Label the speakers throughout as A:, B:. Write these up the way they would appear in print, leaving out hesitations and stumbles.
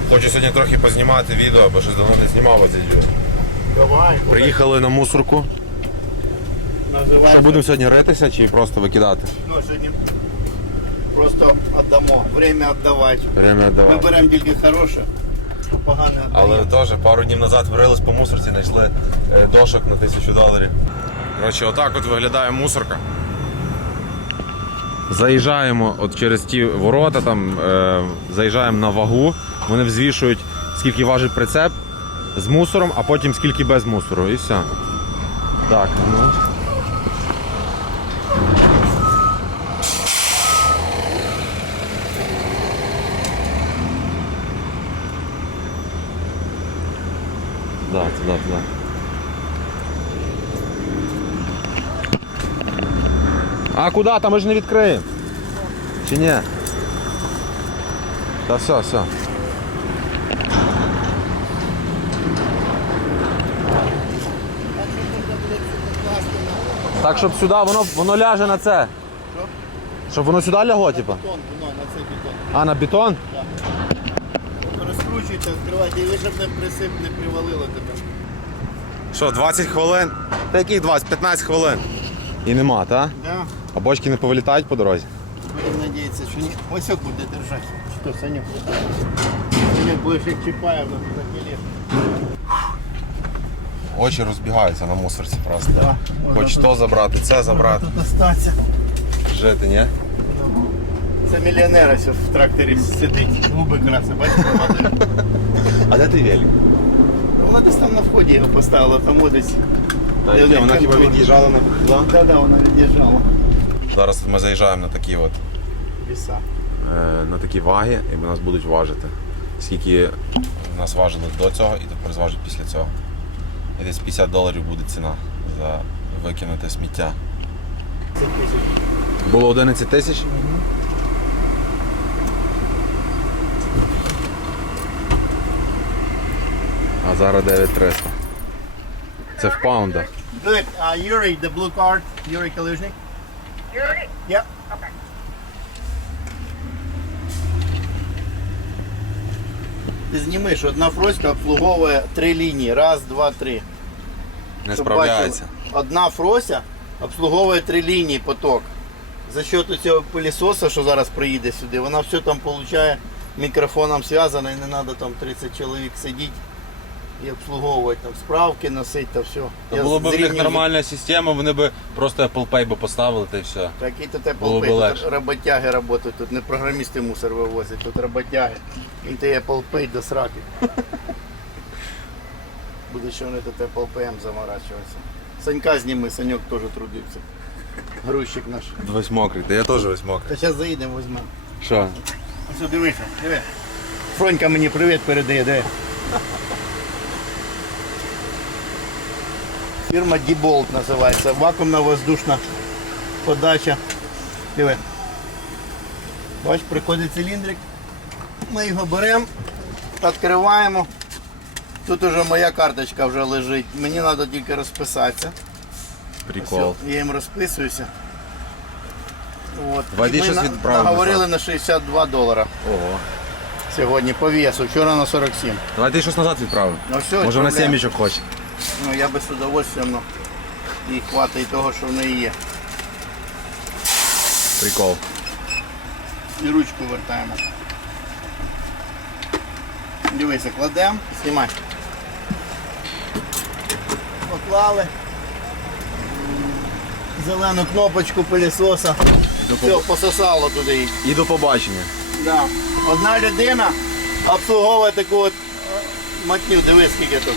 A: Хочу сьогодні трохи познімати відео, бо щось давно не знімав оце відео.
B: Давай.
A: Приїхали на мусорку.
B: Називається.
A: Що, будемо сьогодні ритися чи просто викидати?
B: Ну, сьогодні просто віддамо. Время віддавати.
A: Время
B: Ми
A: віддавати.
B: беремо тільки хороше, а погане
A: Але
B: віддаємо.
A: теж пару днів назад вирились по мусорці, знайшли дошок на $1000. Коротше, отак от виглядає мусорка. Заїжджаємо от через ті ворота, там, заїжджаємо на вагу, вони взвішують, скільки важить прицеп з мусором, а потім скільки без мусору, і все. Так, ну. Да, туди. А куди? Там ми ж не відкриємо. Чи ні? Та все. Так, щоб сюди, воно ляже на це.
B: Що?
A: Щоб воно сюди лягло, типу?
B: Бетон, на цей бетон.
A: А, на бетон?
B: Розкручуйте, відкривайте, і ви щоб не привалило тебе.
A: Що, 20 хвилин? Та яких 20? 15 хвилин. І нема, так?
B: Да.
A: А бочки не повилітають по дорозі?
B: Будемо надіятися, що ні. Ось як буде держати. Що, Санюк? Санюк, будеш як Чапаєв на захилі.
A: Очі розбігаються на мусорці просто.
B: Да.
A: Хоч то забрати, це забрати.
B: Тут остаться.
A: Жити, ні?
B: Це мільйонер ось в тракторі сидить. Губи красить, бачите, мати.
A: А де ти велик?
B: Вона десь там на вході його поставила, тому десь.
A: Та йде, вона хіба від'їжджала на туди?
B: Так, вона від'їжджала.
A: Зараз ми заїжджаємо на такі от,
B: Віса.
A: на такі ваги і нас будуть важити. Скільки нас важили до цього і тепер зважать після цього. І десь $50 буде ціна за викинуте сміття. Було 11 тисяч? А зараз 9300. Це в паундах.
B: Good. Yuri, the blue card. Yuri Kaluzhnik.
C: Yuri?
B: Yep.
C: Okay.
B: Ти знімеш, одна фроська обслуговує 3 лінії. Раз, два, три.
A: Не
B: Щоб
A: справляється.
B: бачили, одна фрося обслуговує 3 лінії поток. За счет цього пилісоса, що зараз приїде сюди, вона все там получає мікрофоном зв'язана і не треба там 30 чоловік сидіти і обслуговувати, там справки носити та все.
D: Та було б в них нормальна система, вони б просто Apple Pay би поставили та й все.
B: Такі тут
D: Було
B: Apple
D: б
B: Pay,
D: легше.
B: тут роботяги працюють, тут не програмісти мусор вивозять, тут роботяги. І ти Apple Pay до сраки. Буде ще вони тут Apple Pay заморачуватися. Санька зніми, Саньок теж трудився. Грузчик наш.
A: Весь мокрий, та я теж весь мокрий.
B: Та зараз заїдемо, візьмемо.
A: Що?
B: Ось дивися, диви. Фронька мені привіт передає, диви. Фірма Diebold називається. Вакуумна воздушна подача. Диви. Бач, приходить циліндрик. Ми його беремо, відкриваємо. Тут уже моя карточка вже лежить. Мені треба тільки розписатися.
A: Прикол.
B: Ось, я їм розписуюся. От.
A: Вадій
B: І ми
A: щось відправив
B: наговорили
A: назад.
B: на $62
A: Ого.
B: сьогодні по весу, вчора на 47.
A: Давай ти щось назад відправив.
B: Ну все,
A: Може вона
B: відправляємо.
A: сімечок хоче.
B: Ну я би з удовольствием, но їй хватить того, що в неї є.
A: Прикол.
B: І ручку вертаємо. Дивися, кладемо, знімай. Поклали. Зелену кнопочку пилісоса. Все, пососало туди її.
A: І до побачення.
B: Да. Одна людина обслуговує таку от матню, дивись скільки тут.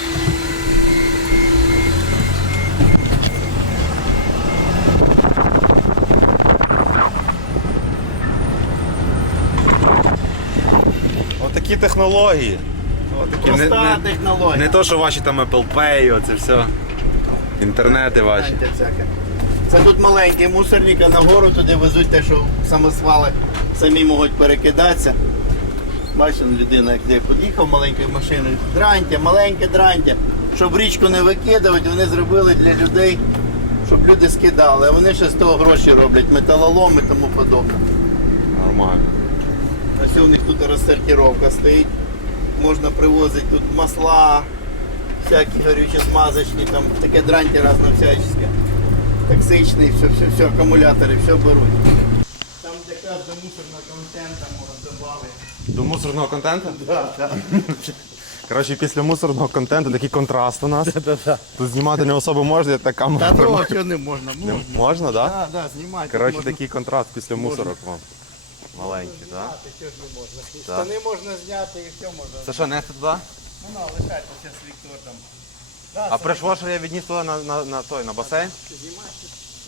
A: Отакі технології. Отакі.
B: Проста технологія.
A: Не то, що ваші там Apple Pay, оце все. Інтернети ваші.
B: Знаєте, всяке. Це тут маленький мусорник, а нагору туди везуть те, що самосвали самі можуть перекидатися. Бачите, людина як де під'їхав маленькою машиною. Дрантя, маленьке дрантя. Щоб річку не викидувати, вони зробили для людей, щоб люди скидали. А вони ще з того гроші роблять, металолом і тому подобне.
A: Нормально.
B: А все у них тут розсортировка стоїть. можна привозити тут масла, всякі горючі смазочні, там таке дрантя разне всяческе. Токсичний, все, акумулятори, все беруть. Там якраз до мусорного контенту можна додати.
A: До мусорного контенту?
B: Так.
A: Коротше, після мусорного контенту такий контраст у нас. Тут знімати не особо можна, я так камеру
B: Та того,
A: тримаю.
B: що не можна, можна.
A: Можна, так? Да?
B: Так, знімати.
A: Коротше,
B: можна.
A: такий контраст після мусорок вам. Маленький, так? Да?
B: Зняти, що ж не можна. І
A: Так.
B: штани можна зняти і все можна.
A: Це що, нести туди?
B: Ну, лишайте зараз Віктор там. Да,
A: А
B: це-
A: пришвошер я відніс туди на басейн?
B: Знімайте.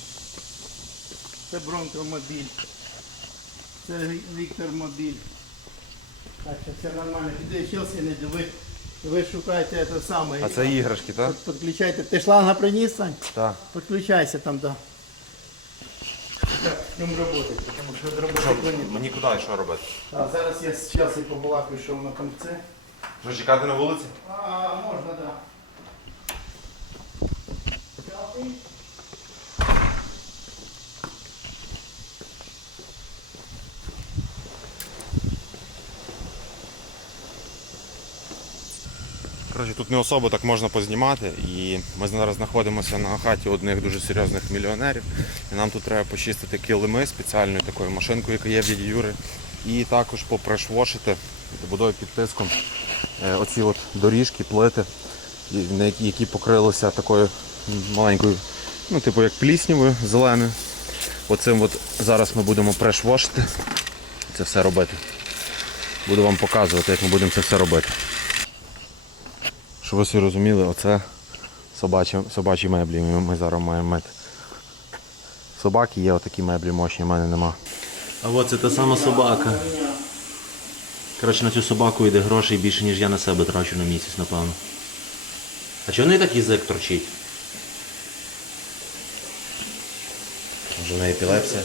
B: Це бронкомобіль. Це Віктор мобіль. Так, що все нормально. Піди, Челсі не диви. Ви шукаєте це саме.
A: А це іграшки, так?
B: Підключайте. Ти шланга приніс, Сань?
A: Так.
B: Підключайся там, да. Так, з ним працювати, тому що роботи не.
A: Мені куди і що робити?
B: А зараз я з Челсі побалакаю, що на конце.
A: Що, чекати на вулиці?
B: А, можна, так. Да. Челсі?
A: Коротше, тут не особо так можна познімати, і ми зараз знаходимося на хаті одних дуже серйозних мільйонерів. І нам тут треба почистити килими спеціальною такою машинкою, яка є в дяді Юри, і також попрешвошити водою під тиском оці от доріжки, плити, які покрилися такою маленькою, ну типу як пліснявою зеленою. Оцим от зараз ми будемо прешвошити, це все робити. Буду вам показувати, як ми будемо це все робити. Щоб ви всі розуміли, оце собачі меблі ми зараз маємо мити. Собаки є отакі меблі мощні, в мене нема.
C: А от це та сама собака. Коротше, на цю собаку йде грошей більше, ніж я на себе трачу на місяць, напевно. А чого в неї так язик торчить?
A: Може в неї епілепсія?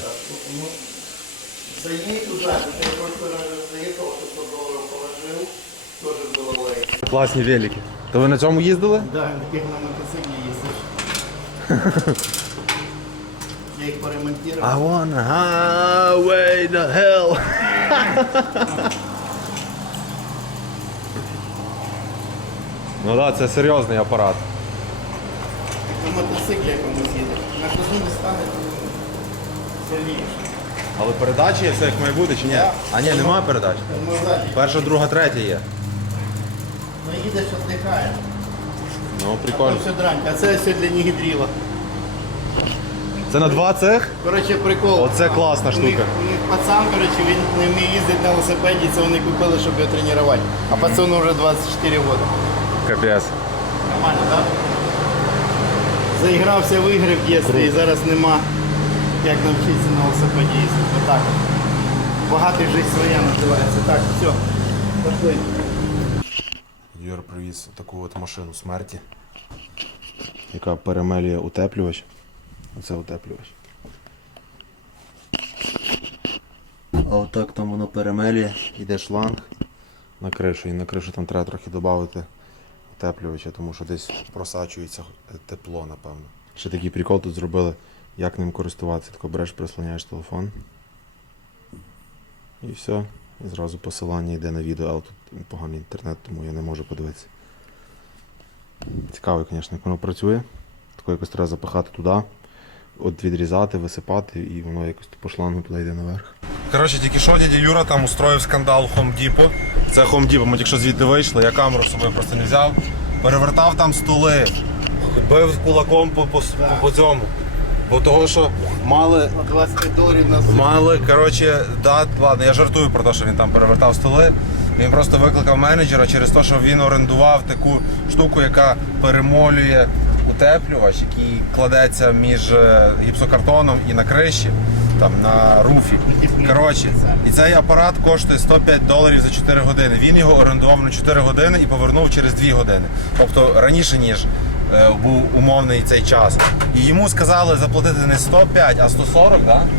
B: Заїдь туди, я просто заїхав, що $100 положив, теж було легко.
A: Класні велики. То ви на цьому їздили?
B: Да, таких на мотоциклі їздиш. Я їх поремонтував.
A: wanna highway the hell. Ну так, це серйозний апарат.
B: На мотоциклі якомусь їдеш. На козу не стане сильніше.
A: Але передачі є все як має бути чи ні? А ні, немає передач.
B: Тому ззаді.
A: Перша, друга, третя є.
B: Ну їдеш, віддихаєш.
A: Ну,
B: А
A: прикольно.
B: то все дрань. А це все для нігідріла.
A: Це на два цех?
B: Коротше, прикол.
A: Оце класна штука.
B: У них пацан, коротше, він не вміє їздити на велосипеді, це вони купили, щоб його тренувати. А пацану вже 24 роки.
A: Капець.
B: Нормально, так? Заігрався в ігри в дитинстві і зараз нема як навчитися на велосипеді їздити. Отак. Багатий життя своя називається. Так, все. Пошли.
A: Юр привіз таку от машину смерті, яка перемелює утеплювач. Оце утеплювач.
C: А отак там воно перемелює.
A: Йде шланг на кришу, і на кришу там треба трохи додати утеплювача, тому що десь просачується тепло, напевно. Ще такий прикол тут зробили, як ним користуватися. Тако береш, прислоняєш телефон. І все. І зразу посилання йде на відео, але тут поганий інтернет, тому я не можу подивитися. Цікаво, звісно, як воно працює. Тако якось треба запихати туди, от відрізати, висипати, і воно якось по шлангу туди йде наверх. Коротше, тільки що дядя Юра там устроїв скандал в Home Depot. Це Home Depot, ми тільки що звідти вийшли, я камеру з собою просто не взяв. Перевертав там столи, бив кулаком по цьому. Бо того, що мали,
B: $25 на
A: коротше, ладно, я жартую про те, що він там перевертав столи. Він просто викликав менеджера через те, що він орендував таку штуку, яка перемолює утеплювач, який кладеться між гіпсокартоном і на криші, там на руфі. Коротше, і цей апарат коштує $105 за 4 години. Він його орендував на 4 години і повернув через 2 години. Тобто раніше, ніж був умовний цей час. І йому сказали заплатити не 105, а 140, так? Да?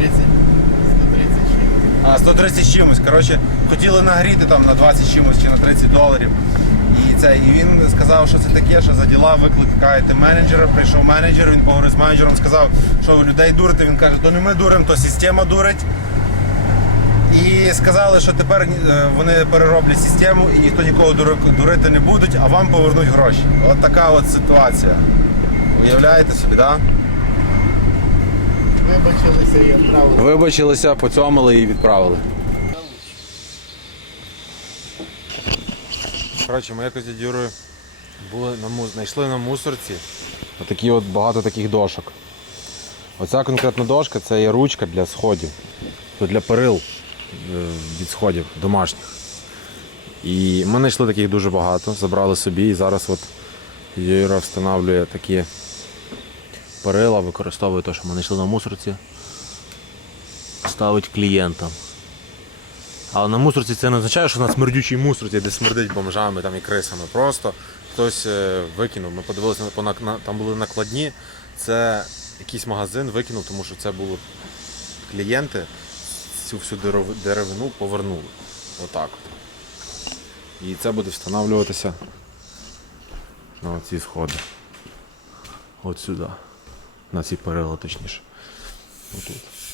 A: 130 чимось. Коротше, хотіли нагріти там на 20 чимось чи на $30. І він сказав, що це таке, що за діла викликаєте менеджера. Прийшов менеджер, він поговорив з менеджером, сказав, що ви людей дурите. Він каже, то не ми дуримо, то система дурить. І сказали, що тепер вони перероблять систему і ніхто нікого дурити не будуть, а вам повернуть гроші. От така от ситуація. Уявляєте собі, так? Да?
B: Вибачилися і відправили.
A: Вибачилися, поцьомили і відправили. Коротше, ми якось з дядюрою були знайшли на мусорці отакі от багато таких дошок. Оця конкретна дошка це є ручка для сходів, для перил від сходів домашніх. І ми знайшли таких дуже багато, забрали собі і зараз от Юра встановлює такі перила, використовує те, що ми знайшли на мусорці, ставить клієнтам. Але на мусорці це не означає, що на смердючій мусорці, де смердить бомжами там, і крисами. Просто хтось викинув. Ми подивилися, там були накладні. Це якийсь магазин викинув, тому що це були клієнти, цю всю деревину повернули. Отак от. І це буде встановлюватися на оці сходи. От сюди. На ці перила, точніше. Отут.